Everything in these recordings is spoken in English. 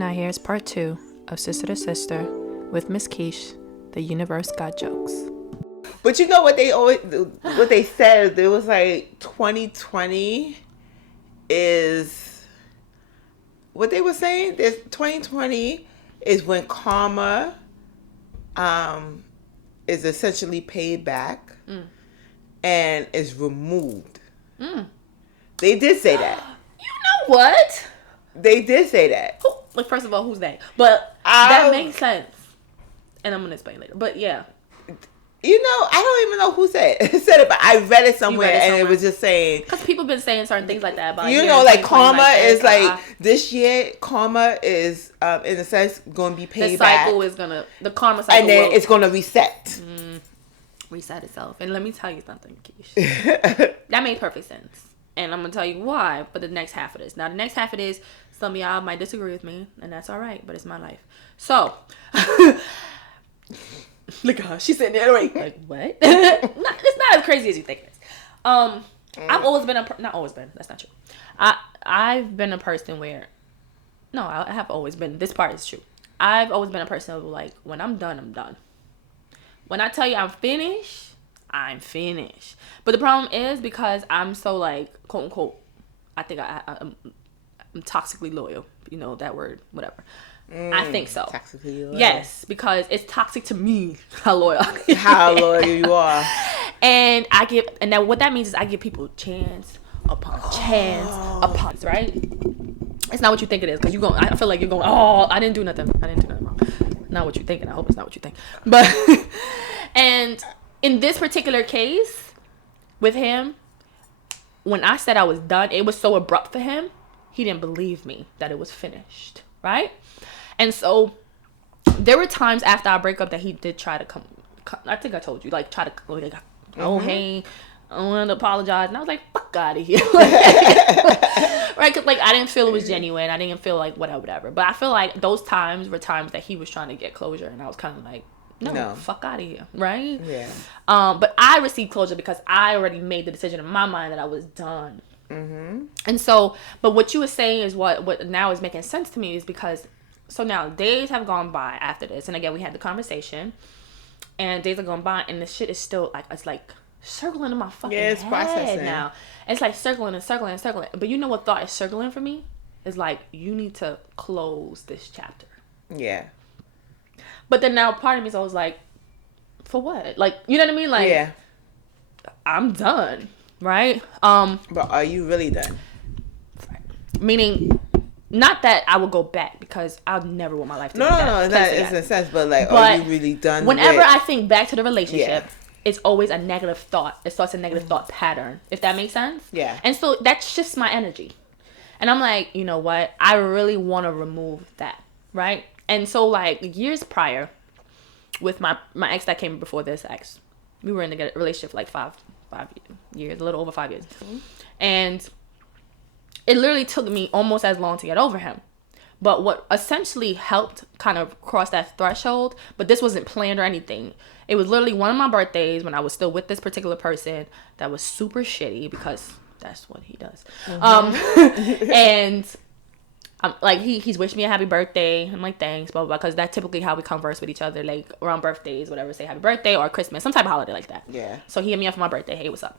Now here's part 2 of Sister to Sister with Miss Keesh, The Universe Got Jokes. But you know what they said? It was like 2020 is what they were saying. This 2020 is when karma is essentially paid back and is removed. They did say that. You know what? They did say that. Like, first of all, who's they? But that makes sense. And I'm going to explain later. But yeah. You know, I don't even know who said it, but I read it somewhere, and it was just saying. Because people been saying certain things like that about you know, like karma is like this year. Karma is, in a sense, going to be paid back. The cycle is going to, the karma cycle, and then it's going to reset. Reset itself. And let me tell you something, Keesh. That made perfect sense. And I'm going to tell you why for the next half of this. Now, the next half of this, some of y'all might disagree with me, and that's all right, but it's my life. So, look at her. She's sitting there like what? It's not as crazy as you think it is. I've always been not always been. That's not true. I've been a person where, no, I have always been. This part is true. I've always been a person who, like, when I'm done, I'm done. When I tell you I'm finished, I'm finished. But the problem is because I'm so, like, quote unquote, I think I'm toxically loyal. You know that word, whatever. I think so. Toxically loyal. Yes, because it's toxic to me how loyal you are. And now what that means is I give people chance upon chance upon, right? It's not what you think it is, because I feel like you're going, oh, I didn't do nothing wrong. Not what you think, and I hope it's not what you think. But and in this particular case with him, when I said I was done, it was so abrupt for him. He didn't believe me that it was finished, right? And so there were times after our breakup that he did try to come. I think I told you, like, try to, like, hey, I want to apologize. And I was like, fuck out of here. Right? Because, like, I didn't feel it was genuine. I didn't feel like whatever. But I feel like those times were times that he was trying to get closure. And I was kind of like, no, fuck out of here. Right? Yeah. But I received closure because I already made the decision in my mind that I was done. Mm-hmm. And so, but what you were saying is what now is making sense to me is because, so now days have gone by after this. And again, we had the conversation. And days are going by. And the shit is still, like, it's like circling in my fucking head processing now. It's like circling and circling and circling. But you know what thought is circling for me? It's like, you need to close this chapter. Yeah. But then now part of me is always like, for what? Like, you know what I mean? Like, yeah. I'm done. Right? But are you really done? Meaning, not that I will go back, because I'll never want my life to be No, that is a sense, but are you really done? Whenever I think back to the relationship, it's always a negative thought. It starts a negative thought pattern, if that makes sense. Yeah. And so that's just my energy. And I'm like, you know what? I really want to remove that, right? And so, like, years prior, with my ex that came before this ex, we were in a relationship like 5 years, a little over 5 years. Mm-hmm. And it literally took me almost as long to get over him. But what essentially helped kind of cross that threshold, but this wasn't planned or anything. It was literally one of my birthdays when I was still with this particular person that was super shitty, because that's what he does. Mm-hmm. And I'm like, he's wished me a happy birthday. I'm like, thanks, blah, blah, blah, because that's typically how we converse with each other, like around birthdays, whatever, say happy birthday or Christmas, some type of holiday like that. Yeah. So he hit me up for my birthday. Hey, what's up?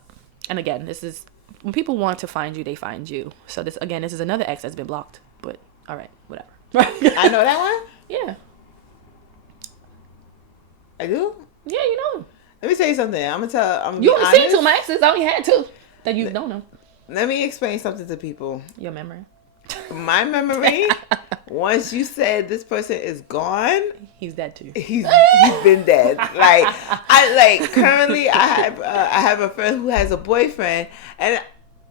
And again, this is when people want to find you, they find you. So this is another ex that's been blocked. But all right, whatever. I know that one. Yeah. I do. Yeah, you know. Let me tell you something. I'm gonna tell. You only seen 2 of my exes. I only had 2 that you don't know. Let me explain something to people. Your memory. My memory. Once you said this person is gone, he's dead too. He's been dead. Currently I have a friend who has a boyfriend, and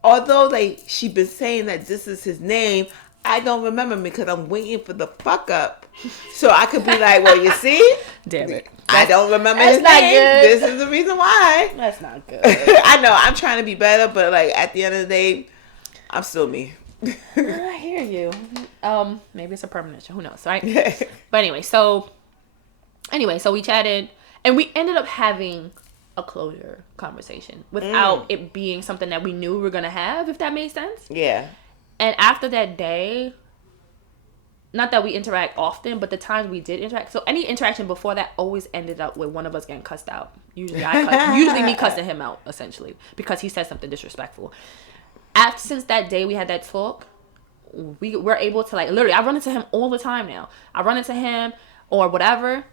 although like she been saying that this is his name, I don't remember because I'm waiting for the fuck up so I could be like, well, you see, damn it, I don't remember his name. Good. This is the reason why. That's not good. I know I'm trying to be better, but like at the end of the day, I'm still me. I hear you. Maybe it's a permanent issue. Who knows, right? But anyway, so we chatted, and we ended up having a closure conversation without it being something that we knew we were gonna have, if that made sense. Yeah. And after that day, not that we interact often, but the times we did interact. So any interaction before that always ended up with one of us getting cussed out. Usually me cussing him out, essentially, because he said something disrespectful. Since that day we had that talk, we're able to, like, literally, I run into him all the time now. I run into him or whatever.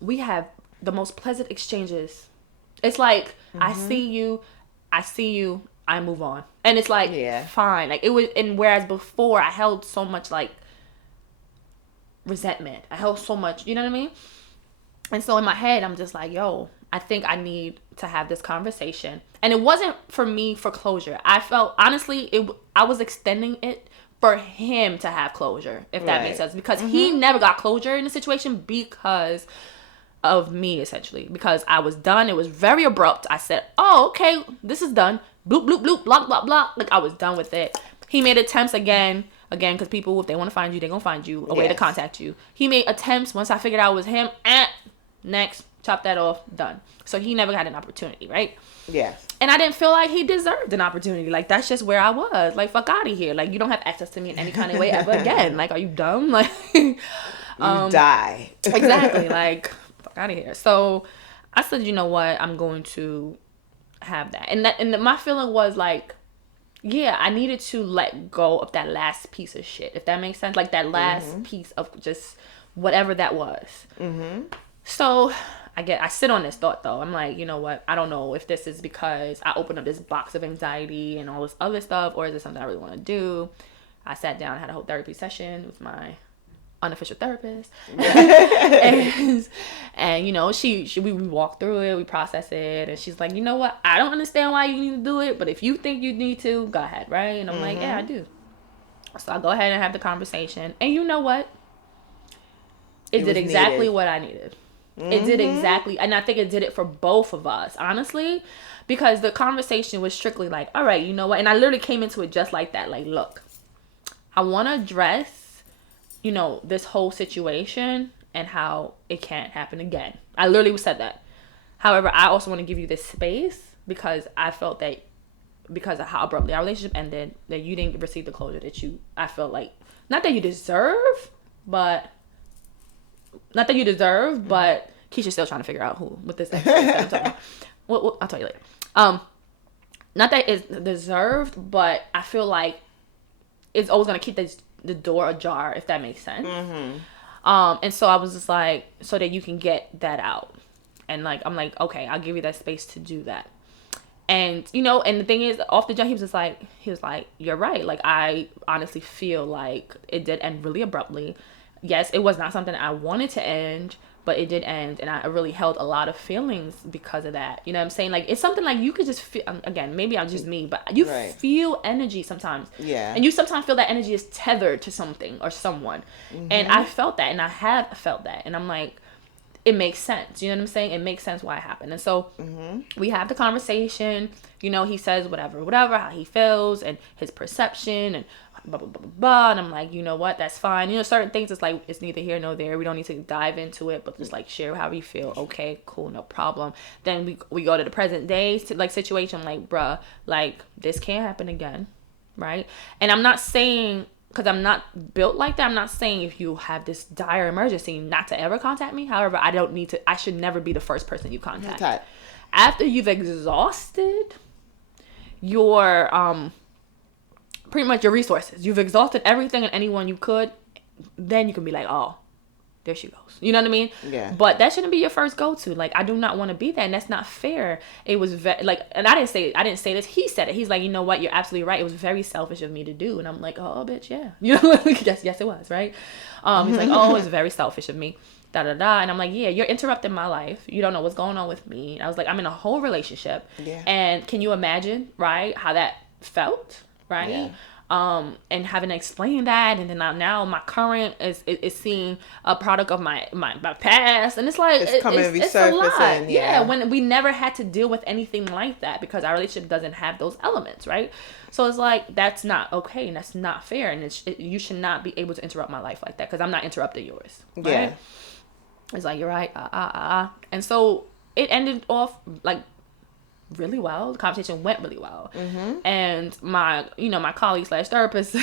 We have the most pleasant exchanges. It's like, I see you, I move on. And it's like, fine. Like, it was, and whereas before I held so much, like, resentment. I held so much, you know what I mean? And so in my head, I'm just like, yo, I think I need to have this conversation. And it wasn't for me for closure. I felt, honestly, I was extending it for him to have closure, if that makes sense. Because he never got closure in the situation because of me, essentially. Because I was done. It was very abrupt. I said, oh, okay, this is done. Bloop, bloop, bloop, blah, blah, blah. Like, I was done with it. He made attempts again, because people, if they want to find you, they're going to find you a way to contact you. He made attempts. Once I figured out it was him, next, chop that off, done. So he never had an opportunity, right? Yes. And I didn't feel like he deserved an opportunity. Like, that's just where I was. Like, fuck out of here. Like, you don't have access to me in any kind of way ever again. Like, are you dumb? Like, you die. Exactly. Like, fuck out of here. So I said, you know what? I'm going to have that. And my feeling was like, yeah, I needed to let go of that last piece of shit, if that makes sense. Like, that last piece of just whatever that was. So I sit on this thought, though. I'm like, you know what? I don't know if this is because I opened up this box of anxiety and all this other stuff, or is it something I really want to do? I sat down, had a whole therapy session with my unofficial therapist. and you know, we walked through it, we processed it, and she's like, you know what? I don't understand why you need to do it, but if you think you need to, go ahead, right? And I'm like, yeah, I do. So I go ahead and have the conversation. And you know what? It did exactly needed. What I needed. It did exactly, and I think it did it for both of us, honestly, because the conversation was strictly like, all right, you know what? And I literally came into it just like that. Like, look, I want to address, you know, this whole situation and how it can't happen again. I literally said that. However, I also want to give you this space because I felt that because of how abruptly our relationship ended, that you didn't receive the closure that I felt like, not that you deserve, but Keisha's still trying to figure out what this is that I'm talking about. Well, I'll tell you later. Not that it's deserved, but I feel like it's always going to keep the door ajar, if that makes sense. And so I was just like, so that you can get that out. And like, I'm like, okay, I'll give you that space to do that. And, you know, and the thing is, off the jump, he was like, you're right. Like, I honestly feel like it did end really abruptly. Yes, it was not something I wanted to end, but it did end, and I really held a lot of feelings because of that. You know what I'm saying? Like, it's something like you could just feel, again, maybe I'm just me, but you feel energy sometimes. Yeah. And you sometimes feel that energy is tethered to something or someone. And I felt that, and I have felt that. And I'm like, it makes sense. You know what I'm saying? It makes sense why it happened. And so we have the conversation. You know, he says whatever, how he feels and his perception and blah, blah, blah, blah, blah. And I'm like, you know what? That's fine. You know, certain things, it's like, it's neither here nor there. We don't need to dive into it, but just like share how you feel. Okay, cool, no problem. Then we go to the present day situation. I'm like, bruh, like, this can't happen again, right? And I'm not saying, because I'm not built like that, I'm not saying if you have this dire emergency not to ever contact me. However, I should never be the first person you contact. Okay. After you've exhausted your pretty much your resources, you've exhausted everything and anyone you could, then you can be like, oh, there she goes. You know what I mean? Yeah. But that shouldn't be your first go-to. Like, I do not want to be that, and that's not fair. It was and I didn't say this. He said it. He's like, you know what? You're absolutely right. It was very selfish of me to do. And I'm like, oh, bitch, yeah. You know, yes, it was, right? He's like, oh, it's very selfish of me. Da da da. And I'm like, yeah, you're interrupting my life. You don't know what's going on with me. And I was like, I'm in a whole relationship. Yeah. And can you imagine, right, how that felt, right? Yeah. And having to explain that, and then now my current is seeing a product of my past, and it's like it's a lot. Yeah, when we never had to deal with anything like that because our relationship doesn't have those elements, right? So it's like, that's not okay, and that's not fair, and you should not be able to interrupt my life like that because I'm not interrupting yours. Right? Yeah, it's like, you're right, and so it ended off like really well. The conversation went really well. And my colleague / therapist,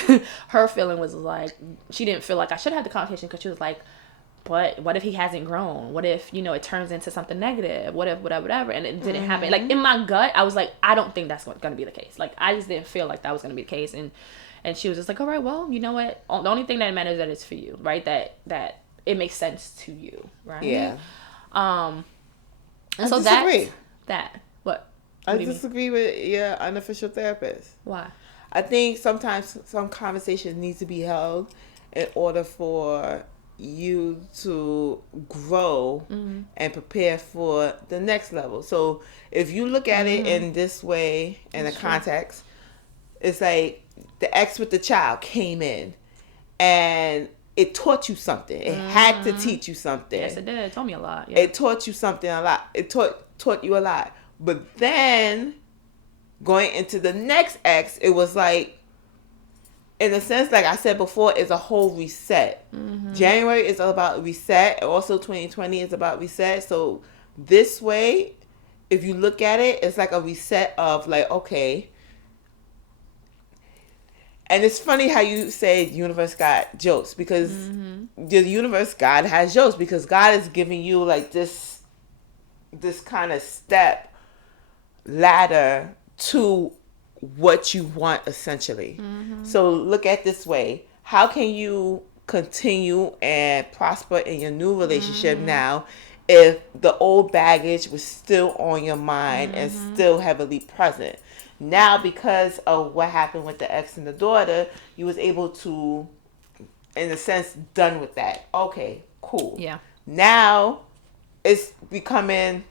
her feeling was like, she didn't feel like I should have the conversation, because she was like, but what if he hasn't grown? What if, it turns into something negative? What if, whatever? And it didn't happen. Like, in my gut, I was like, I don't think that's going to be the case. Like, I just didn't feel like that was going to be the case. And she was just like, all right, well, you know what? The only thing that matters is that it's for you, right? That it makes sense to you, right? Yeah. And I so disagree. What I do you mean? disagree with your unofficial therapist. Why? I think sometimes some conversations need to be held in order for you to grow and prepare for the next level. So if you look at it in this way, in the context, it's like the ex with the child came in and it taught you something. It had to teach you something. Yes, it did. It told me a lot. Yeah. It taught you something a lot. It taught you a lot. But then going into the next ex, it was like, in a sense, like I said before, it's a whole reset. January is all about reset. Also, 2020 is about reset. So this way, if you look at it, it's like a reset of like, okay. And it's funny how you say universe got jokes, because the universe, God has jokes, because God is giving you like this kind of step ladder to what you want, essentially. So look at this way. How can you continue and prosper in your new relationship now if the old baggage was still on your mind and still heavily present? Now, because of what happened with the ex and the daughter, you was able to, in a sense, done with that. Okay, cool. Yeah. Now it's becoming,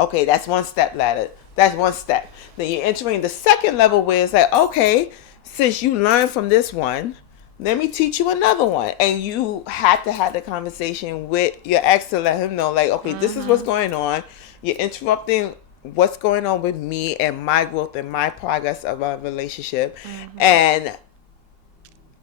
okay, that's one step ladder. That's one step. Then you're entering the second level, where it's like, okay, since you learned from this one, let me teach you another one. And you had to have the conversation with your ex to let him know, like, okay, this is what's going on. You're interrupting what's going on with me and my growth and my progress of our relationship. And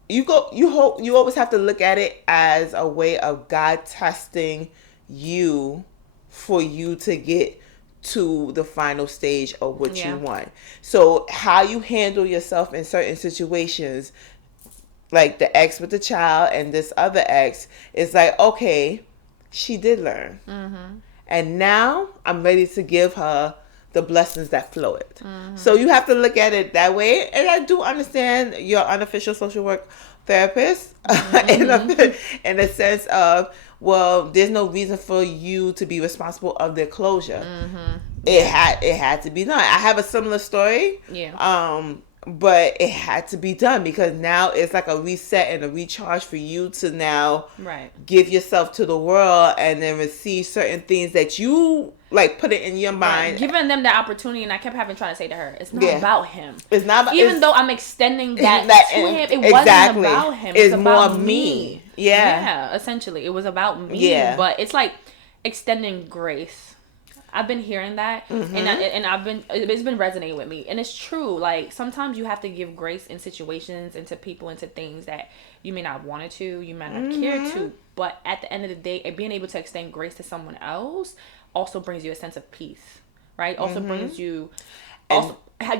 you always have to look at it as a way of God testing you for you to get to the final stage of what you want. So how you handle yourself in certain situations, like the ex with the child and this other ex, is like, okay, she did learn. And now I'm ready to give her the blessings that flow it. So you have to look at it that way. And I do understand your unofficial social work therapist in a sense of, well, there's no reason for you to be responsible of their closure. It had to be done. I have a similar story. But it had to be done, because now it's like a reset and a recharge for you to now give yourself to the world and then receive certain things that you like put it in your mind. Giving them the opportunity, and I kept trying to say to her, it's not about him. It's not about, even though I'm extending that to him, it wasn't about him. It's about more me. Yeah, essentially. It was about me. Yeah. But it's like extending grace. I've been hearing that, and it's been resonating with me, and it's true. Like, sometimes you have to give grace in situations and to people and to things that you may not want to, you might not care to, but at the end of the day, being able to extend grace to someone else also brings you a sense of peace, right? Also brings you,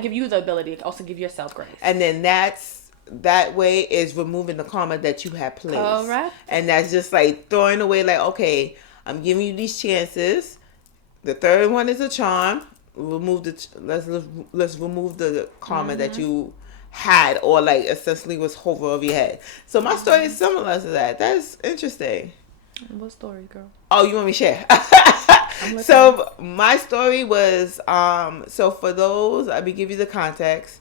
give you the ability to also give yourself grace, and then that way is removing the karma that you have placed. Correct. And that's just like throwing away, like, okay, I'm giving you these chances. The third one is a charm. Let's remove the karma that you had, or like essentially was hovering over your head. So my story is similar to that. That's interesting. What story, girl? Oh, you want me to share? So my story was so for those, let me give you the context.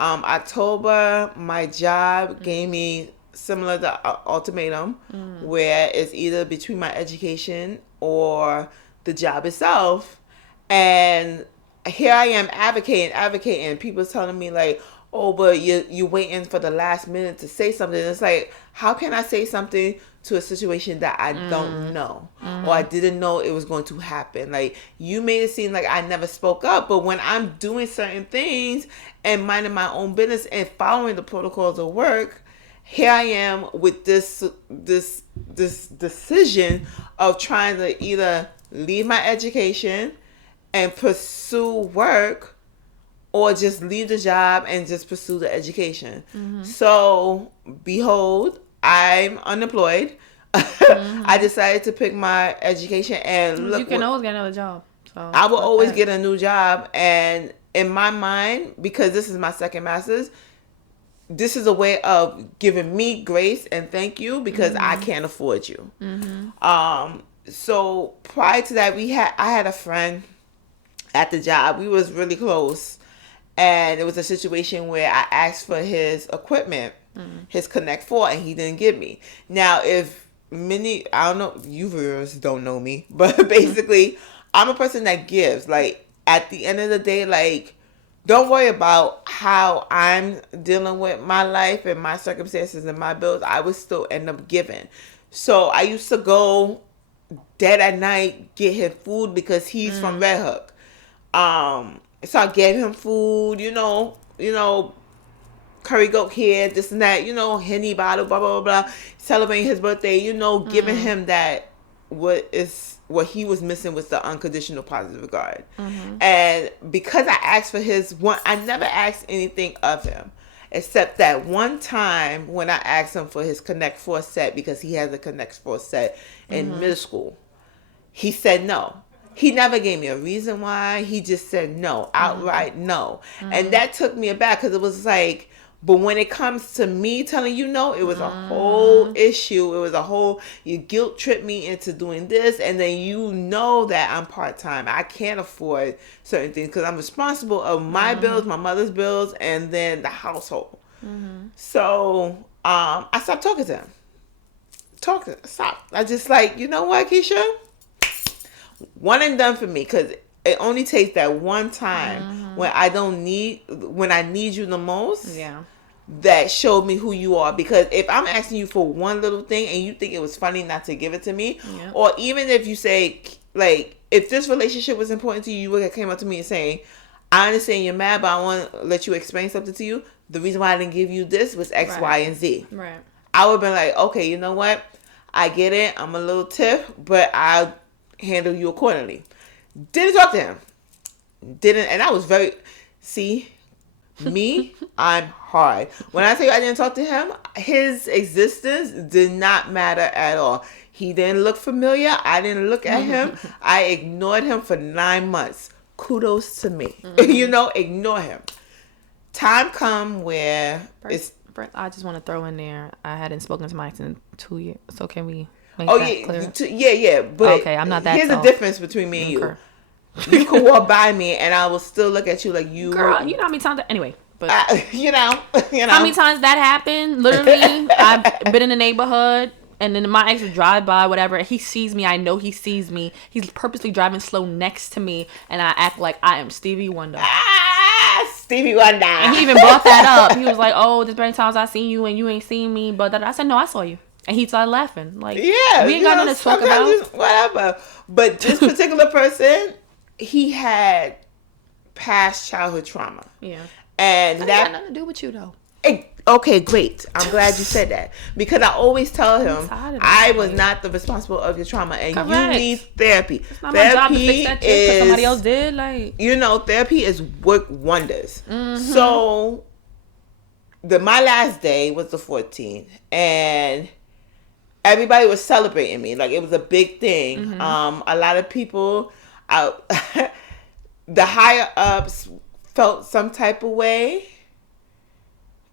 October, my job gave me similar to ultimatum, where it's either between my education or the job itself. And here I am advocating. People telling me like, oh, but you're waiting for the last minute to say something. It's like, how can I say something to a situation that I don't know, or I didn't know it was going to happen? Like, you made it seem like I never spoke up, but when I'm doing certain things and minding my own business and following the protocols of work, here I am with this decision of trying to either leave my education and pursue work, or just leave the job and just pursue the education. So, behold, I'm unemployed. I decided to pick my education, and look, you can always get another job. So I will always get a new job. And in my mind, because this is my second master's, this is a way of giving me grace and thank you, because I can't afford you. So prior to that, I had a friend at the job. We was really close, and it was a situation where I asked for his equipment, his Connect 4, and he didn't give me. Now, I don't know, you viewers don't know me, but basically, I'm a person that gives. Like, at the end of the day, like, don't worry about how I'm dealing with my life and my circumstances and my bills. I would still end up giving. So I used to go dead at night, get him food, because he's from Red Hook. So I gave him food, curry goat here, this and that, Henny bottle, blah, blah, blah, blah, celebrating his birthday, giving him that, what he was missing was the unconditional positive regard. And because I asked for his one, I never asked anything of him, except that one time when I asked him for his Connect 4 set, because he has a Connect 4 set in middle school. He said no. He never gave me a reason why. He just said no, outright no. And that took me aback, because it was like, but when it comes to me telling you no, it was a whole issue. It was a whole, you guilt trip me into doing this. And then that I'm part-time. I can't afford certain things because I'm responsible of my bills, my mother's bills, and then the household. So I stopped talking to him. Stop. I just like, you know what, Keisha? One and done for me, because it only takes that one time when I need you the most. Yeah. That showed me who you are. Because if I'm asking you for one little thing and you think it was funny not to give it to me, or even if you say, like, if this relationship was important to you, you would have came up to me and saying, I understand you're mad, but I want to let you explain something to you. The reason why I didn't give you this was X, Y, and Z. Right. I would have been like, okay, you know what? I get it. I'm a little tiff, but I'll handle you accordingly. Didn't talk to him. And I was I'm hard. When I tell you I didn't talk to him, his existence did not matter at all. He didn't look familiar. I didn't look at him. I ignored him for 9 months. Kudos to me. Ignore him. Time come where I just want to throw in there, I hadn't spoken to my ex in 2 years. So can we make that clear? Yeah. But okay, I'm not that. Here's the difference between me and you. You could walk by me and I will still look at you like you. Girl, you know how many times anyway. But you know how many times that happened? Literally, I've been in the neighborhood and then my ex would drive by, whatever. He sees me. I know he sees me. He's purposely driving slow next to me, and I act like I am Stevie Wonder. Stevie Wonder. And he even brought that up. He was like, "Oh, there's many times I seen you and you ain't seen me." But I said, "No, I saw you." And he started laughing. Like, yeah, we ain't got nothing to talk about. Whatever. But this particular person, he had past childhood trauma. Yeah. And that got nothing to do with you though. Okay, great. I'm glad you said that, because I always tell him I was not the responsible of your trauma, and correct. You need therapy. It's not my job to fix that shit because somebody else did. Like, therapy is work wonders. So, my last day was the 14th, and everybody was celebrating me. Like, it was a big thing. A lot of people, the higher ups felt some type of way,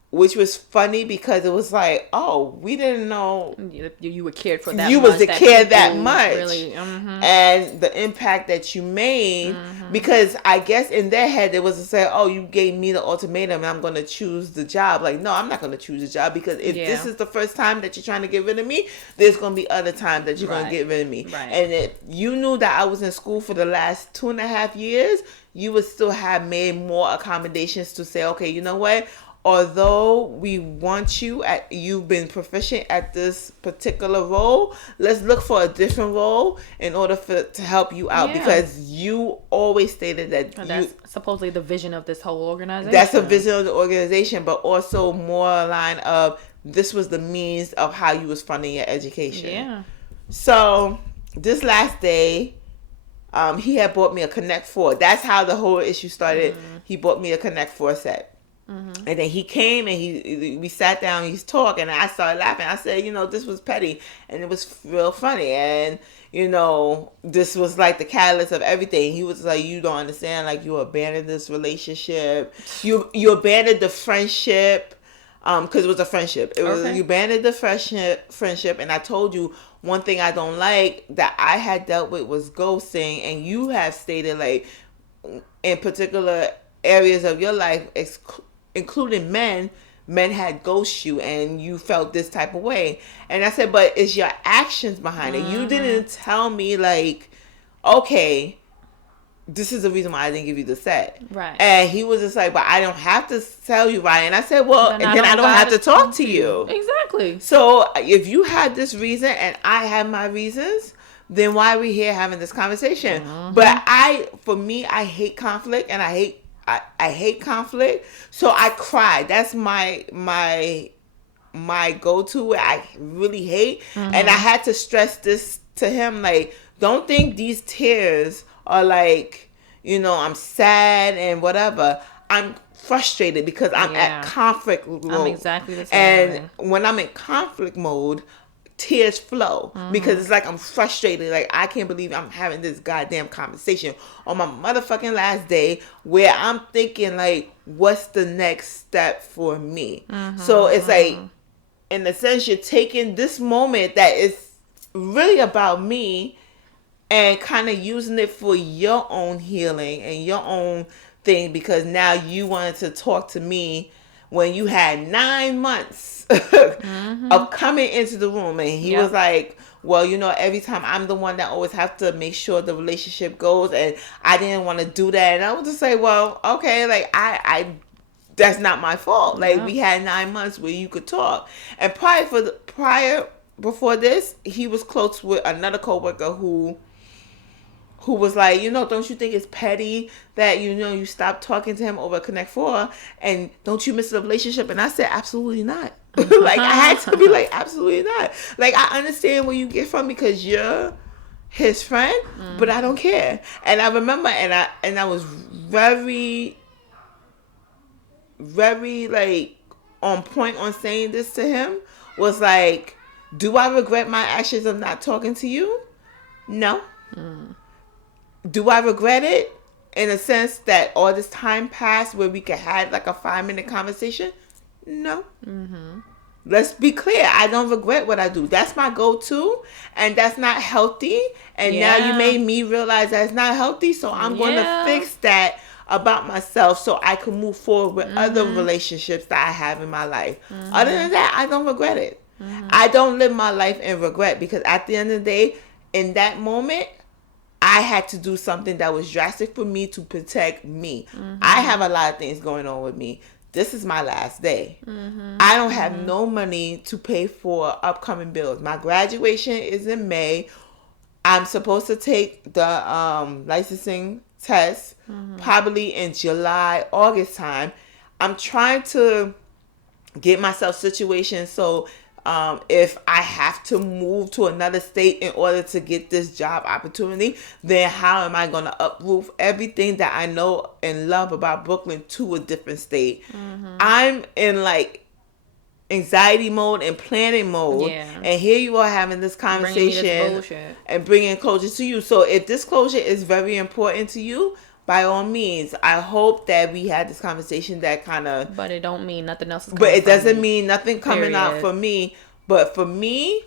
which was funny because it was like, oh, we didn't know you were cared for that. You much, was cared that much, really, and the impact that you made. Because I guess in their head it was to say, oh, you gave me the ultimatum, and I'm going to choose the job. Like, no, I'm not going to choose the job, because if this is the first time that you're trying to get rid of me, there's going to be other times that you're going to get rid of me. Right. And if you knew that I was in school for the last 2.5 years, you would still have made more accommodations to say, okay, you know what? Although we want you've been proficient at this particular role, let's look for a different role in order to help you out, because you always stated that that's supposedly the vision of this whole organization. That's a vision of the organization, but also more a line of this was the means of how you was funding your education. Yeah. So this last day, he had bought me a Connect 4. That's how the whole issue started. He bought me a Connect 4 set. And then he came and we sat down, he's talking, and I started laughing. I said, this was petty, and it was real funny, and this was like the catalyst of everything. He was like, you don't understand, like, you abandoned this relationship, you abandoned the friendship, because it was a friendship. It was You abandoned the friendship, and I told you one thing I don't like that I had dealt with was ghosting, and you have stated, like, in particular areas of your life, including men had ghosted you and you felt this type of way. And I said, but it's your actions behind it. You didn't tell me, like, okay, this is the reason why I didn't give you the set. Right. And he was just like, but I don't have to tell you, right? And I said, well, then I don't have to talk to you. Exactly. So if you had this reason and I had my reasons, then why are we here having this conversation? But for me, I hate conflict, and I hate conflict. So I cry. That's my go-to where I really hate. And I had to stress this to him, like, don't think these tears are like, I'm sad and whatever. I'm frustrated because I'm at conflict mode. I'm exactly the same. And when I'm in conflict mode, tears flow because it's like I'm frustrated. Like, I can't believe I'm having this goddamn conversation on my motherfucking last day where I'm thinking, like, what's the next step for me? So it's like, in a sense, you're taking this moment that is really about me and kind of using it for your own healing and your own thing, because now you wanted to talk to me when you had 9 months of coming into the room. And he was like, well, every time I'm the one that always have to make sure the relationship goes, and I didn't want to do that. And I was just like, well, okay, like, I that's not my fault. Like, we had 9 months where you could talk. And before this, he was close with another coworker who was like, don't you think it's petty that, you stopped talking to him over Connect 4, and don't you miss the relationship? And I said, absolutely not. Like, I had to be like, absolutely not. Like, I understand where you get from because you're his friend, but I don't care. And I remember, and I was very, very, like, on point on saying this to him, was like, do I regret my actions of not talking to you? No. Do I regret it in a sense that all this time passed where we could have like a 5-minute conversation? No. Let's be clear. I don't regret what I do. That's my go-to, and that's not healthy. And now you made me realize that's not healthy. So I'm going to fix that about myself so I can move forward with other relationships that I have in my life. Other than that, I don't regret it. I don't live my life in regret, because at the end of the day, in that moment, I had to do something that was drastic for me to protect me. I have a lot of things going on with me. This is my last day. I don't have no money to pay for upcoming bills. My graduation is in May. I'm supposed to take the licensing test probably in July, August time. I'm trying to get myself situated so if I have to move to another state in order to get this job opportunity, then how am I going to uproot everything that I know and love about Brooklyn to a different state? I'm in like anxiety mode and planning mode, and here you are having this conversation and bringing closure to you. So if this closure is very important to you, by all means, I hope that we had this conversation that kind of... But it don't mean nothing else is coming. But it doesn't mean nothing coming out for me. But for me,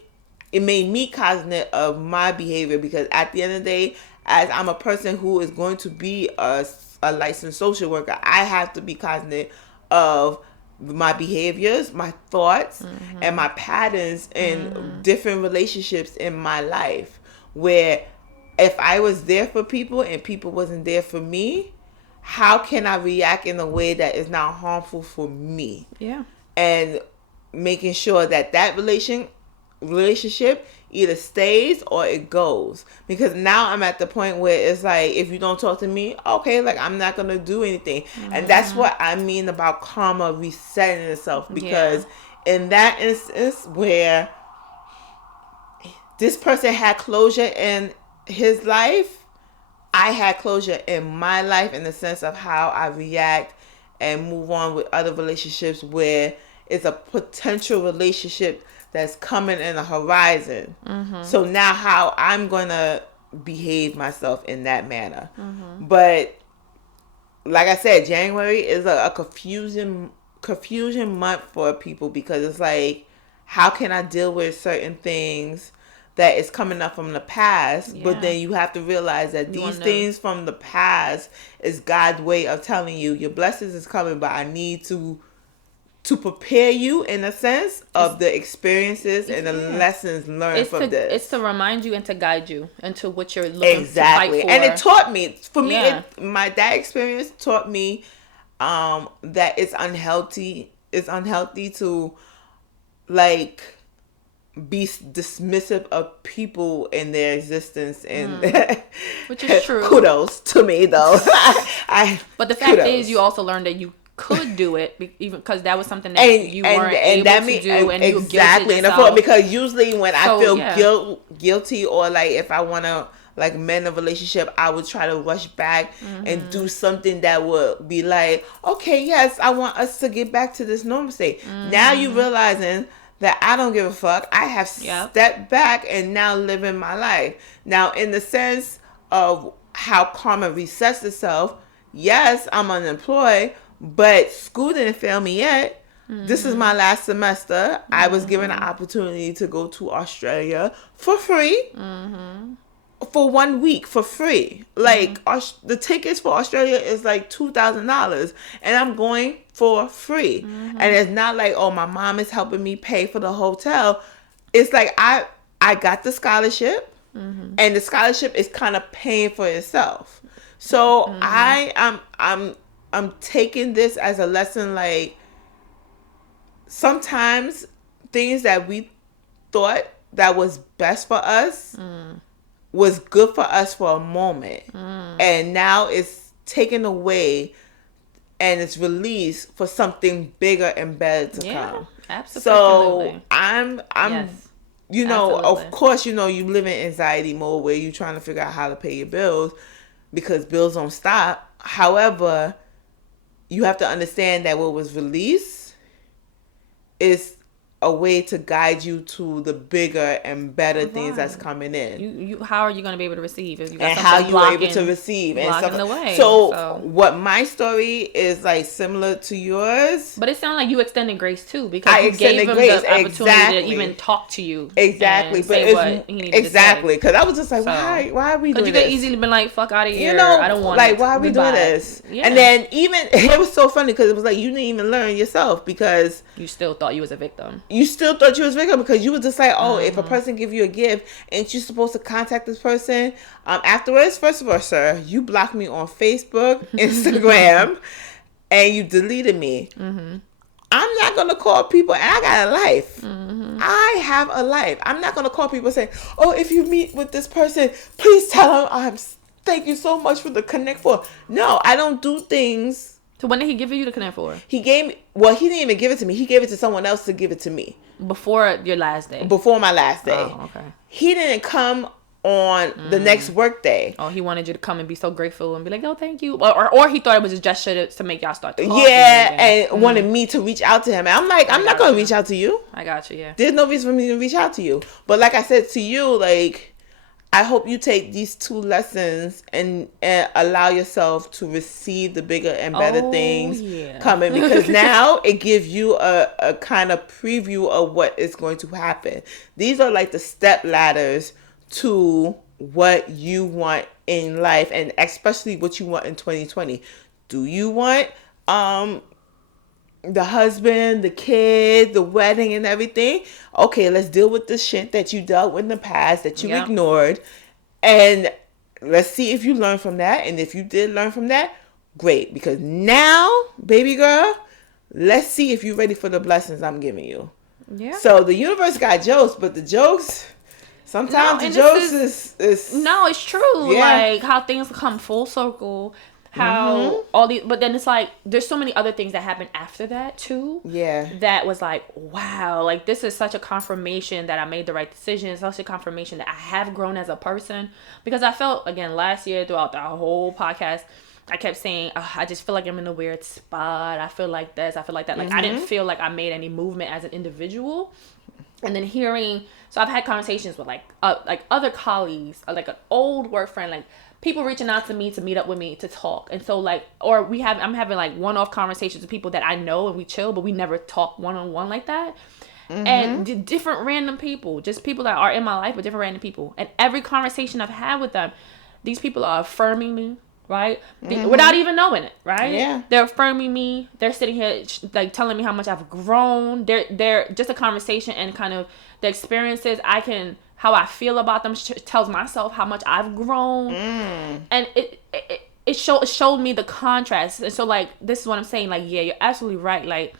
it made me cognizant of my behavior, because at the end of the day, as I'm a person who is going to be a licensed social worker, I have to be cognizant of my behaviors, my thoughts, and my patterns in different relationships in my life, where if I was there for people and people wasn't there for me, how can I react in a way that is not harmful for me? Yeah. And making sure that relationship either stays or it goes. Because now I'm at the point where it's like, if you don't talk to me, okay, like, I'm not going to do anything. And that's what I mean about karma resetting itself. Because in that instance where this person had closure in his life, I had closure in my life in the sense of how I react and move on with other relationships where it's a potential relationship that's coming in the horizon. So now how I'm going to behave myself in that manner. But like I said, January is a confusion month for people because it's like, how can I deal with certain things that is coming up from the past? But then you have to realize that these things from the past is God's way of telling you your blessings is coming, but I need to prepare you in a sense of the experiences and the lessons learned from this. It's to remind you and to guide you into what you're looking to fight for. And it taught me, that experience taught me that it's unhealthy. It's unhealthy to like be dismissive of people in their existence, and which is true. Kudos to me though. But the fact is, you also learned that you could do it, even because that was something that you weren't able to do, and you guilted yourself. Because usually when I feel guilty or like if I want to like mend a relationship, I would try to rush back and do something that would be like, okay, yes, I want us to get back to this normal state. Now you realizing that I don't give a fuck. I have stepped back and now living my life. Now, in the sense of how karma resets itself, yes, I'm unemployed, but school didn't fail me yet. This is my last semester. I was given an opportunity to go to Australia for free. For 1 week for free. Like the tickets for Australia is like $2,000 and I'm going for free. And it's not like, oh, my mom is helping me pay for the hotel. It's like I got the scholarship and the scholarship is kind of paying for itself. So I'm taking this as a lesson. Like sometimes things that we thought that was best for us was good for us for a moment, and now it's taken away and it's released for something bigger and better to come. Absolutely. So I'm you know, absolutely. Of course, you know, you live in anxiety mode where you're trying to figure out how to pay your bills because bills don't stop. However, you have to understand that what was released is a way to guide you to the bigger and better things that's coming in. You how are you going to be able to receive if you got and how you are able to receive and stuff. The way. So what my story is like similar to yours. But it sounds like you extended grace too, because you gave him the opportunity to even talk to you. Exactly. And say what he needed to say. Because I was just like, why are we doing this? Because you could easily been like, fuck out of here. You know, I don't want like, why are we doing this? Yeah. And then even, it was so funny because it was like, you didn't even learn yourself because you still thought you was a victim. You still thought you was victim because you was just like, oh, if a person give you a gift, ain't you supposed to contact this person afterwards? First of all, sir, you blocked me on Facebook, Instagram, and you deleted me. I'm not going to call people, and I got a life. I have a life. I'm not going to call people saying, oh, if you meet with this person, please tell them thank you so much for the Connect for. No, I don't do things. So when did he give you the Connect for? He gave me, well, he didn't even give it to me. He gave it to someone else to give it to me. Before your last day? Before my last day. Oh, okay. He didn't come on the next work day. Oh, he wanted you to come and be so grateful and be like, oh, thank you. Or he thought it was a gesture to make y'all start talking. Yeah, and wanted me to reach out to him. And I'm like, I'm not going to reach out to you. I got you, yeah. There's no reason for me to reach out to you. But like I said to you, like, I hope you take these two lessons and allow yourself to receive the bigger and better things coming, because now it gives you a kind of preview of what is going to happen. These are like the step ladders to what you want in life, and especially what you want in 2020. Do you want the husband, the kid, the wedding and everything? Okay, let's deal with the shit that you dealt with in the past that you ignored, and let's see if you learn from that. And if you did learn from that, great, because now, baby girl, let's see if you're ready for the blessings I'm giving you. Yeah. So the universe got jokes, but the jokes, sometimes the jokes is no, it's true. Yeah. Like how things come full circle. how all these, but then it's like there's so many other things that happened after that too. Yeah. That was like, wow, like this is such a confirmation that I made the right decision. It's such a confirmation that I have grown as a person, because I felt, again, last year throughout the whole podcast, I kept saying, I just feel like I'm in a weird spot. I feel like this. I feel like that. Like I didn't feel like I made any movement as an individual. And then hearing, so I've had conversations with like other colleagues, like an old work friend, like people reaching out to me to meet up with me to talk. And so like, or I'm having like one-off conversations with people that I know and we chill, but we never talk one-on-one like that. And different random people, just people that are in my life, but different random people. And every conversation I've had with them, these people are affirming me, right? Without even knowing it, right? Yeah. They're affirming me. They're sitting here like telling me how much I've grown. They're just a conversation and kind of the experiences how I feel about them tells myself how much I've grown. And it showed me the contrast. And so like, this is what I'm saying. Like, yeah, you're absolutely right. Like,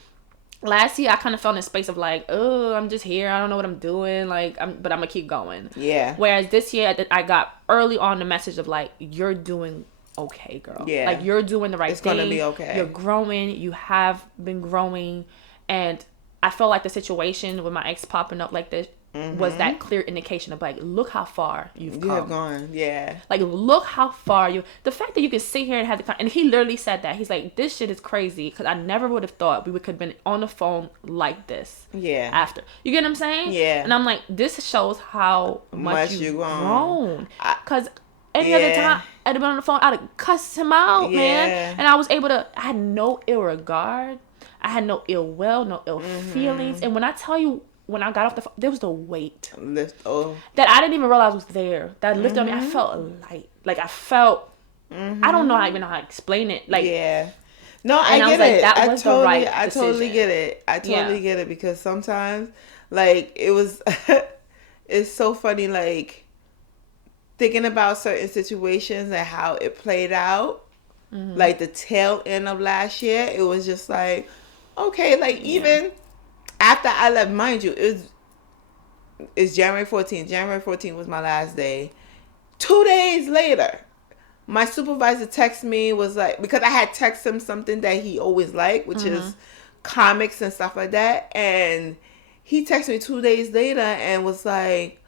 last year I kind of felt in a space of like, oh, I'm just here. I don't know what I'm doing. Like, but I'm gonna keep going. Yeah. Whereas this year I got early on the message of like, you're doing okay, girl. Yeah. Like, you're doing the right thing. It's gonna be okay. You're growing. You have been growing. And I felt like the situation with my ex popping up like this was that clear indication of like, look how far you've come. You have gone. Yeah. Like, look how far the fact that you can sit here and have and he literally said that. He's like, this shit is crazy, because I never would have thought we could have been on the phone like this. Yeah. After. You get what I'm saying? Yeah. And I'm like, this shows how much you've grown. Because any other time I'd have been on the phone, I'd have cussed him out, man. And I had no ill regard. I had no ill will, no ill feelings. And when I tell you, when I got off the phone, there was the weight that I didn't even realize was there. That lifted on me. I felt light. Like, I felt, I don't know even know how to explain it. Like, yeah. No, I get it. I totally get it. I totally get it, because sometimes, like, it was, it's so funny, like, thinking about certain situations and how it played out. Like, the tail end of last year, it was just like, okay, like, even after I left, mind you, it's January 14th. January 14th was my last day. 2 days later, my supervisor texted me, was like, because I had texted him something that he always liked, which is comics and stuff like that. And he texted me 2 days later and was like,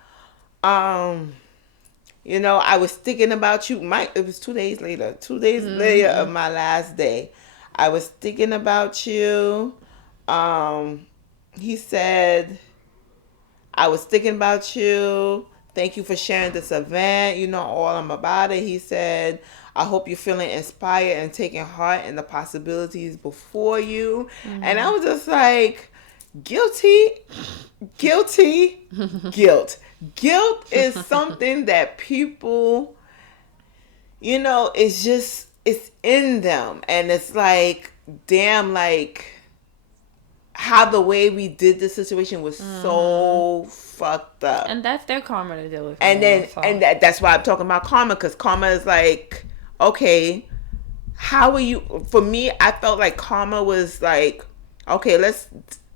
you know, I was thinking about you. It was 2 days later. 2 days later of my last day, I was thinking about you. He said, I was thinking about you. Thank you for sharing this event. You know all I'm about it. He said, I hope you're feeling inspired and taking heart in the possibilities before you. And I was just like, guilty. Guilt is something that people, you know, it's in them. And it's like, damn, like, how the way we did the situation was so fucked up. And that's their karma to deal with. And that's why I'm talking about karma, because karma is like, okay, how are you? For me, I felt like karma was like, okay, let's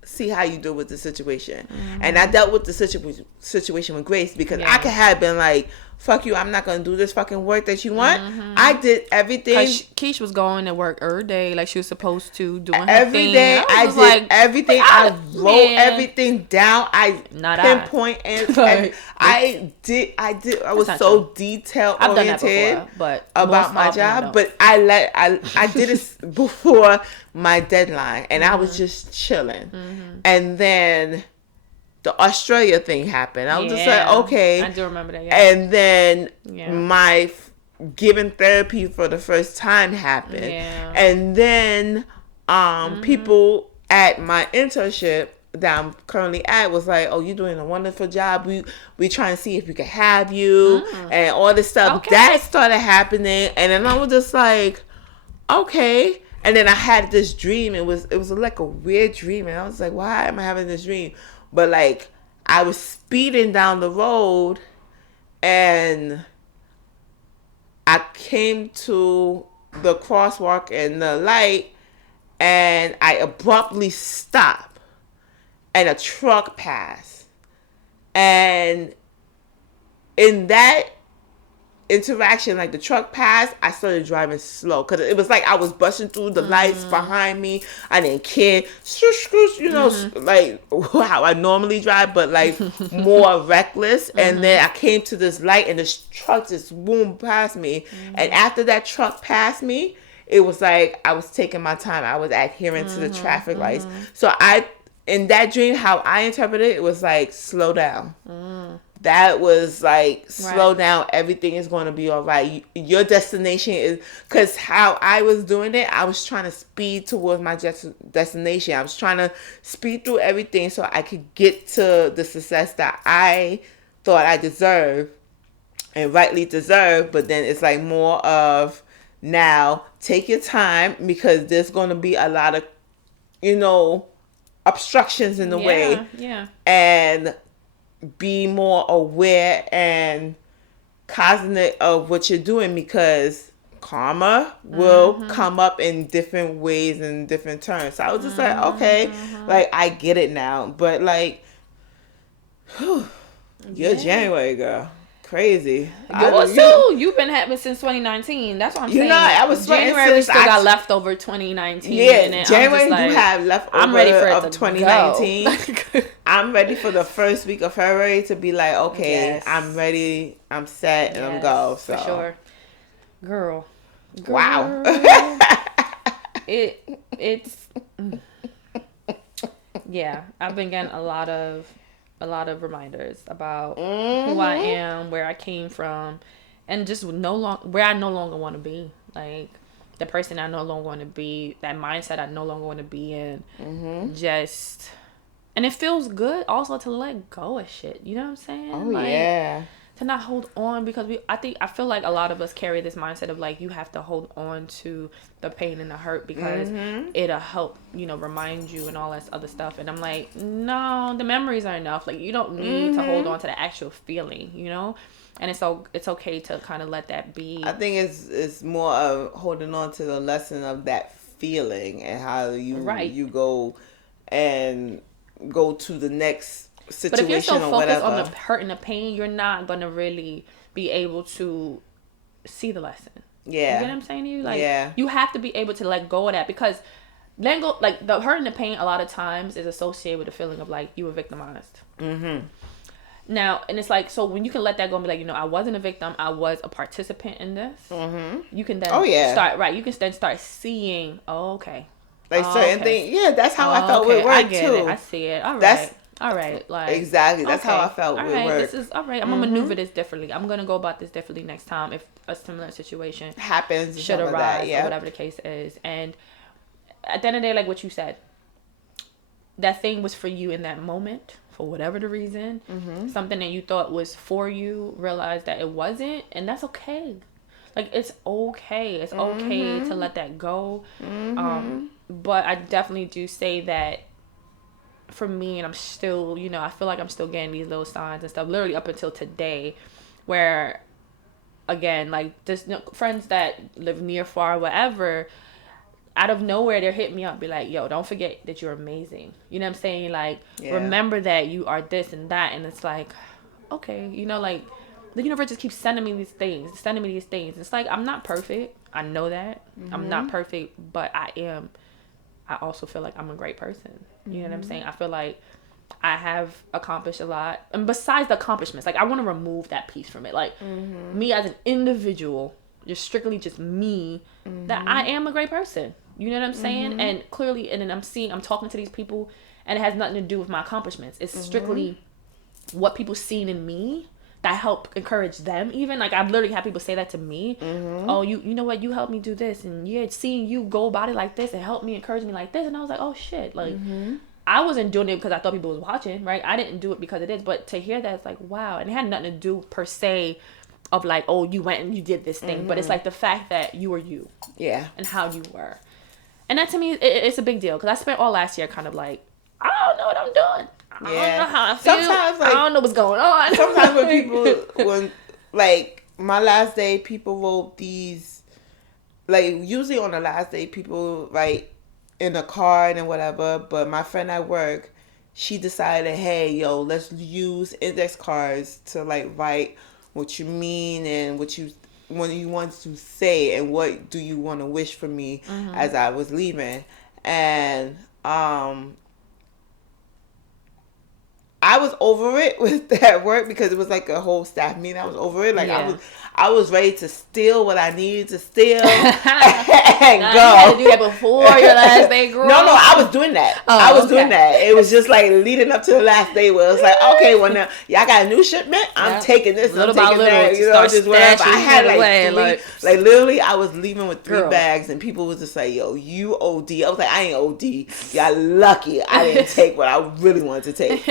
see how you deal with the situation. And I dealt with the situation with grace, because I could have been like, fuck you, I'm not gonna do this fucking work that you want. I did everything. Keish was going to work every day like she was supposed to, doing her every thing. day. I did like, everything. I wrote everything down. I pinpoint and I did. I was so detail oriented about my job, but I did it before my deadline, and I was just chilling, and then the Australia thing happened. I was just like, okay. I do remember that, yeah. And then my giving therapy for the first time happened. Yeah. And then people at my internship that I'm currently at was like, oh, you're doing a wonderful job. We try and see if we can have you and all this stuff. Okay. That started happening. And then I was just like, okay. And then I had this dream. It was like a weird dream. And I was like, why am I having this dream? But like, I was speeding down the road and I came to the crosswalk and the light and I abruptly stopped and a truck passed. And in that interaction, like the truck passed, I started driving slow because it was like I was busting through the lights behind me. I didn't care, you know, like how I normally drive, but like more reckless. And then I came to this light, and this truck just zoomed past me. And after that truck passed me, it was like I was taking my time. I was adhering to the traffic lights. So in that dream, how I interpreted it was like, slow down. That was like, slow down. Everything is going to be all right. Your destination is, because how I was doing it, I was trying to speed towards my destination. I was trying to speed through everything so I could get to the success that I thought I deserved and rightly deserved. But then it's like more of, now take your time, because there's going to be a lot of, you know, obstructions in the way. Yeah. And be more aware and cognizant of what you're doing, because karma will come up in different ways and different terms. So I was just like, okay, like I get it now. But like, you're January girl. Crazy. Yours too. You've been having since 2019. That's what I'm saying. You know, I was January. We still got leftover 2019. Yeah, and January like, do have leftover I'm ready for it of to 2019. I'm ready for the first week of February to be like, okay, Yes. I'm ready, I'm set, and I'm go. So. For sure. Girl. Wow. It's yeah. I've been getting a lot of reminders about who I am, where I came from, and just where I no longer want to be. Like the person I no longer want to be, that mindset I no longer want to be in. Just, and it feels good also to let go of shit. You know what I'm saying? Oh, like, yeah. To not hold on, because I feel like a lot of us carry this mindset of like, you have to hold on to the pain and the hurt because it'll help, you know, remind you and all that other stuff. And I'm like, no, the memories are enough. Like, you don't need to hold on to the actual feeling, you know? And it's okay to kind of let that be. I think it's more of holding on to the lesson of that feeling and how you go and go to the next situation. But if you're so focused whatever. on the hurt and the pain, you're not gonna really be able to see the lesson. Yeah. You get what I'm saying to you? Like, you have to be able to let go of that, because letting go, like, the hurt and the pain a lot of times is associated with the feeling of like you were victimized. Now, and it's like, so when you can let that go and be like, you know, I wasn't a victim, I was a participant in this. You can then start, you can then start seeing, okay. Like certain things. Yeah, that's how I felt with work I get too. It. I see it. All right. All right, like exactly. That's how I felt with work. This is all right. I'm gonna maneuver this differently. I'm gonna go about this differently next time if a similar situation happens, should arise, or whatever the case is. And at the end of the day, like what you said, that thing was for you in that moment for whatever the reason. Something that you thought was for you, realized that it wasn't, and that's okay. Like, it's okay. It's okay to let that go. But I definitely do say that. For me, and I'm still, you know, I feel like I'm still getting these little signs and stuff, literally up until today, where, again, like, just, you know, friends that live near, far, whatever, out of nowhere, they're hitting me up, be like, yo, don't forget that you're amazing. You know what I'm saying? Like, remember that you are this and that. And it's like, okay, you know, like, the universe just keeps sending me these things. It's like, I'm not perfect. I know that. I'm not perfect, but I also feel like I'm a great person. You know what I'm saying? I feel like I have accomplished a lot. And besides the accomplishments, like, I want to remove that piece from it. Like, me as an individual, just strictly just me, that I am a great person. You know what I'm saying? And clearly, and then I'm talking to these people, and it has nothing to do with my accomplishments. It's strictly what people seen in me that help encourage them. Even, like, I've literally had people say that to me. Oh, you know what? You helped me do this. And yeah, seeing you go about it like this, it helped me, encourage me like this. And I was like, oh, shit. Like, I wasn't doing it because I thought people was watching, right? I didn't do it because it is. But to hear that, it's like, wow. And it had nothing to do, per se, of like, oh, you went and you did this thing. But it's like the fact that you were you. Yeah. And how you were. And that, to me, it's a big deal. Because I spent all last year kind of like, I don't know what I'm doing. I don't know how I feel. Sometimes, like, I don't know what's going on. Sometimes when like, my last day, people wrote these, like, usually on the last day, people write in a card and whatever, but my friend at work, she decided, hey, yo, let's use index cards to, like, write what you mean and what you want to say and what do you want to wish for me as I was leaving. And I was over it with that work because it was like a whole staff meeting. I was over it. Like I was ready to steal what I needed to steal and go. You had to do that before your last day, girl. No, I was doing that. I was doing that. It was just like leading up to the last day where it was like, okay, well now y'all got a new shipment. I'm taking this. Little I'm taking by little, that. You know, just whatever. I had like three, like literally, I was leaving with 3 bags, and people was just like, "Yo, you OD." I was like, "I ain't OD. Y'all lucky I didn't take what I really wanted to take."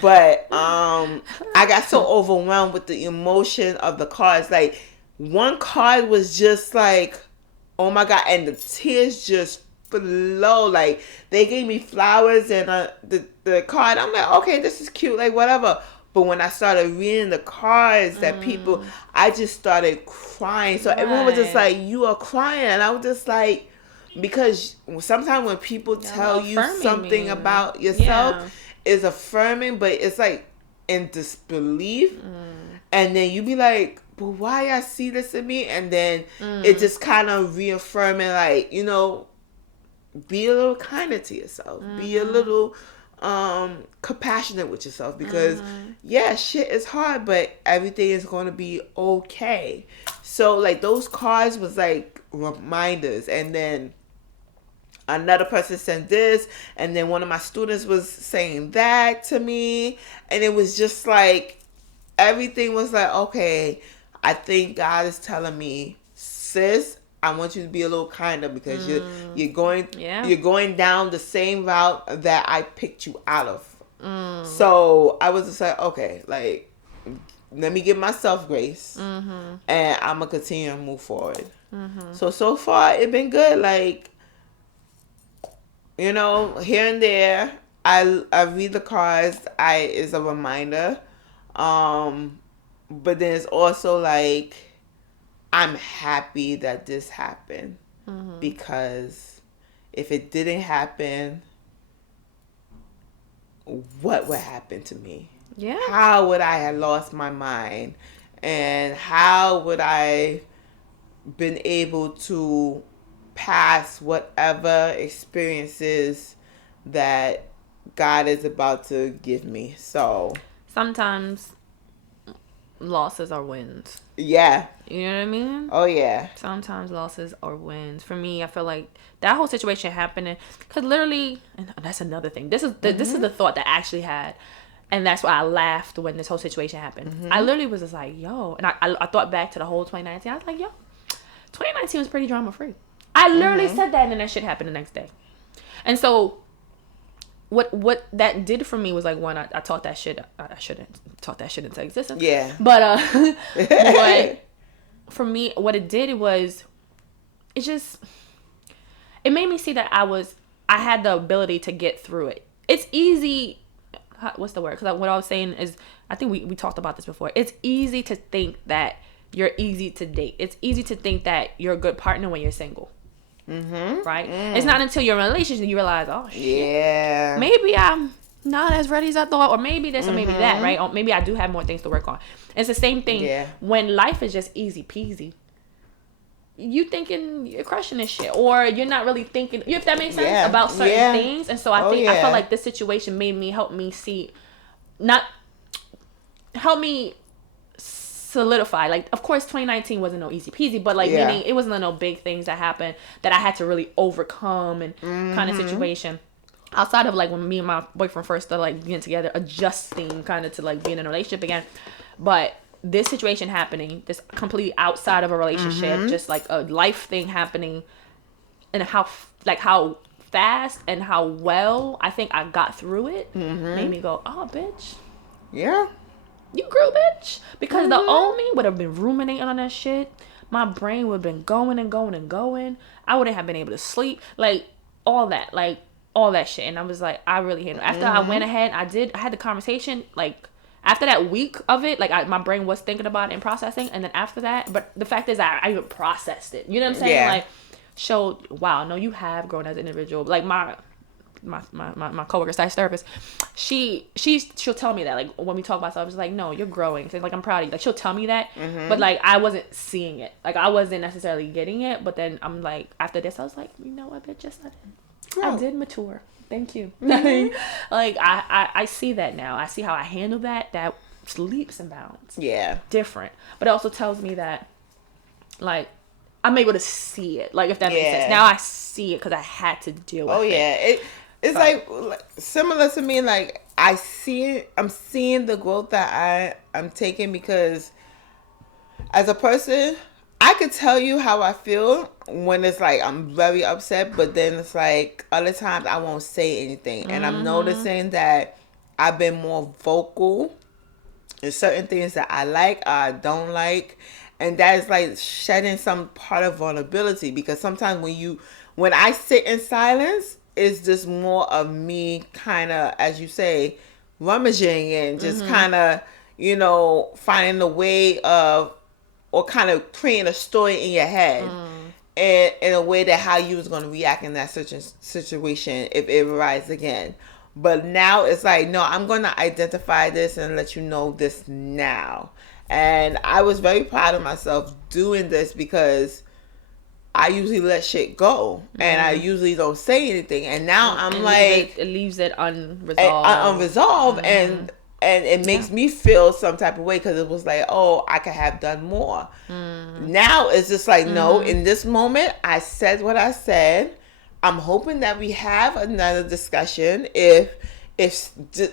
But I got so overwhelmed with the emotion of the cards. Like one card was just like, oh my God, and the tears just flow. Like they gave me flowers and the card. I'm like, okay, this is cute, like whatever. But when I started reading the cards that people, I just started crying. So everyone was just like, you are crying, and I was just like, because sometimes when people tell you something about yourself, is affirming, but it's like in disbelief, and then you be like, but why I see this in me? And then it just kind of reaffirming, like, you know, be a little kinder to yourself, be a little compassionate with yourself, because shit is hard, but everything is going to be okay. So like those cards was like reminders. And then another person sent this, and then one of my students was saying that to me, and it was just like everything was like, okay, I think God is telling me, sis, I want you to be a little kinder, because you're going down the same route that I picked you out of. So I was just like, okay, like let me give myself grace, and I'm gonna continue to move forward. So far it been good. Like, you know, here and there, I read the cards. Is a reminder, but then it's also like I'm happy that this happened, because if it didn't happen, what would happen to me? Yeah. How would I have lost my mind, and how would I been able to pass whatever experiences that God is about to give me? So sometimes losses are wins. Yeah. You know what I mean? Oh yeah. Sometimes losses are wins. For me, I feel like that whole situation happening, because literally, and that's another thing. This is the thought that I actually had. And that's why I laughed when this whole situation happened. I literally was just like, yo. And I thought back to the whole 2019. I was like, yo, 2019 was pretty drama free. I literally said that, and then that shit happened the next day. And so what that did for me was like, one, I taught that shit. I shouldn't taught that shit into existence. Yeah. But what for me, what it did was, it made me see that I had the ability to get through it. It's easy. What's the word? Because what I was saying is, I think we talked about this before. It's easy to think that you're easy to date. It's easy to think that you're a good partner when you're single. Right? It's not until you're in a relationship you realize, oh shit, yeah, maybe I'm not as ready as I thought, or maybe this or maybe that, right? Or maybe I do have more things to work on. It's the same thing when life is just easy peasy. You thinking you're crushing this shit, or you're not really thinking, if that makes sense, about certain things. And so I felt like this situation made me help me solidify. Like, of course 2019 wasn't no easy peasy, but like meaning it wasn't no big things that happened that I had to really overcome and kind of situation. Outside of like when me and my boyfriend first started like getting together, adjusting kind of to like being in a relationship again. But this situation happening, this completely outside of a relationship, just like a life thing happening, and how fast and how well I think I got through it, made me go, oh bitch, you grew, bitch. Because the old me would have been ruminating on that shit. My brain would have been going and going and going. I wouldn't have been able to sleep, like all that shit. And I was like, I really hate it. After I went ahead, I had the conversation, like after that week of it, like my brain was thinking about it and processing. And then after that, but the fact is I even processed it. You know what I'm saying? Like, showed, wow, no, you have grown as an individual. Like my coworker slash therapist, she'll tell me that, like, when we talk about stuff, it's like, no, you're growing. So, like, I'm proud of you. Like, she'll tell me that, but like, I wasn't seeing it. Like, I wasn't necessarily getting it. But then I'm like, after this, I was like, you know what, bitch, yes, I did mature. Thank you. Like, I see that now. I see how I handle that. That leaps and bounds. Yeah. Different. But it also tells me that, like, I'm able to see it. Like, if that makes sense. Now I see it because I had to deal with it. Oh, yeah. It's like similar to me. Like, I see it. I'm seeing the growth that I'm taking, because as a person, I could tell you how I feel when it's like I'm very upset, but then it's like other times I won't say anything. And I'm noticing that I've been more vocal in certain things that I like or I don't like. And that is like shedding some part of vulnerability, because sometimes when I sit in silence, it's just more of me kind of, as you say, rummaging and just kind of, finding a way of, or kind of creating a story in your head, and in a way that how you was going to react in that certain situation if it arises again. But now it's like, no, I'm going to identify this and let you know this now. And I was very proud of myself doing this, because I usually let shit go, and I usually don't say anything. And now I'm like, it leaves it unresolved, and it makes me feel some type of way, because it was like, oh, I could have done more. Now it's just like, no, in this moment, I said what I said. I'm hoping that we have another discussion if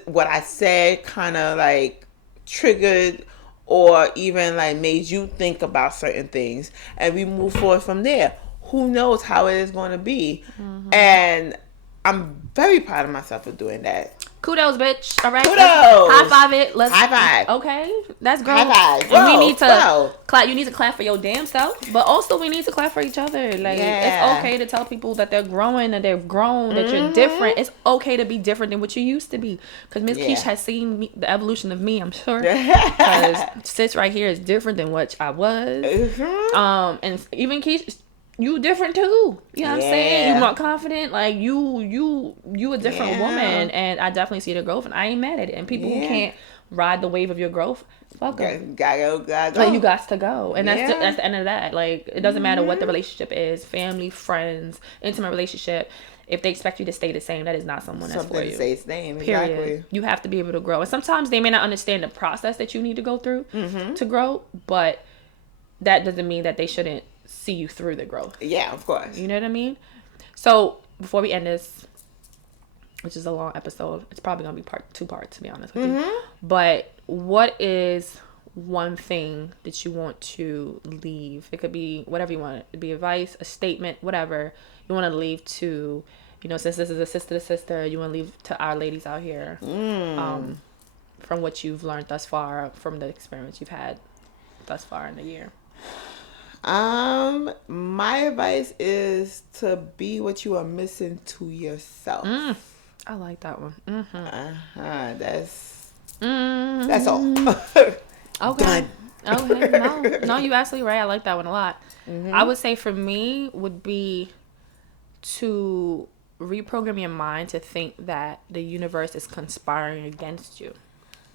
what I said kind of like triggered or even like made you think about certain things, and we move forward from there. Who knows how it is going to be? And I'm very proud of myself for doing that. Kudos, bitch. All right. Kudos. High five it. Let's high five. Okay. That's great. High five. And we need to clap. You need to clap for your damn self, but also we need to clap for each other. Like, it's okay to tell people that they're growing, that they've grown, that you're different. It's okay to be different than what you used to be. Because Miss Keesh has seen the evolution of me, I'm sure. Because sis right here is different than what I was. And even Keesh, you different too. You know what I'm saying? You more confident. Like, you a different woman. And I definitely see the growth, and I ain't mad at it. And people who can't ride the wave of your growth, fuck them. Gotta go. Like, you got to go. And that's the end of that. Like, it doesn't matter what the relationship is, family, friends, intimate relationship. If they expect you to stay the same, that is not someone that's for you. Stay the same. Period. Exactly. You have to be able to grow. And sometimes they may not understand the process that you need to go through to grow, but that doesn't mean that they shouldn't see you through the growth. Yeah, of course. You know what I mean? So before we end this, which is a long episode, it's probably gonna be two parts, to be honest with you. But what is one thing that you want to leave? It could be whatever you want. It could be advice, a statement, whatever you want to leave to, since this is a sister to sister, you want to leave to our ladies out here, from what you've learned thus far, from the experience you've had thus far in the year. My advice is to be what you are missing to yourself. I like that one. That's all. Okay. Okay. No, you absolutely right. I like that one a lot. I would say for me would be to reprogram your mind to think that the universe is conspiring against you.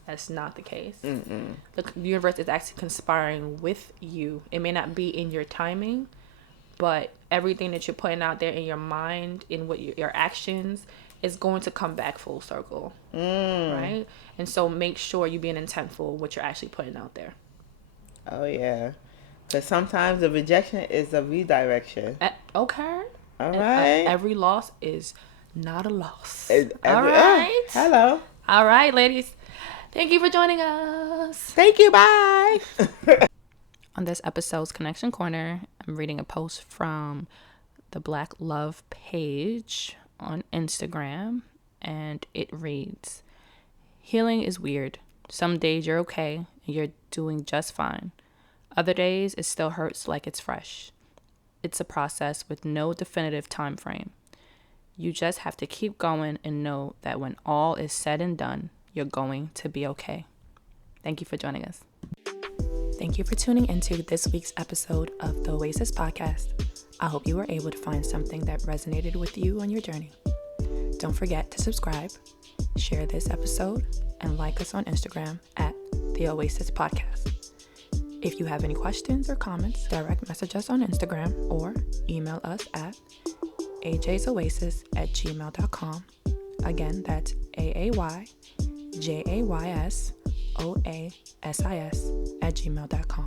That's not the case. The universe is actually conspiring with you. It may not be in your timing, but everything that you're putting out there in your mind, in what your actions, is going to come back full circle. Right? And so make sure you're being intentful what you're actually putting out there. Oh, yeah. Because sometimes the rejection is a redirection. Okay. All right. Every loss is not a loss. All right. Hello. All right, ladies. Thank you for joining us. Thank you. Bye. On this episode's Connection Corner, I'm reading a post from the Black Love page on Instagram, and it reads, "Healing is weird. Some days you're okay and you're doing just fine. Other days it still hurts like it's fresh. It's a process with no definitive time frame. You just have to keep going and know that when all is said and done, you're going to be okay." Thank you for joining us. Thank you for tuning into this week's episode of the Oasis Podcast. I hope you were able to find something that resonated with you on your journey. Don't forget to subscribe, share this episode, and like us on Instagram at The Oasis Podcast. If you have any questions or comments, direct message us on Instagram or email us at ajaysoasis@gmail.com. Again, that's AAYJAYSOASIS@gmail.com.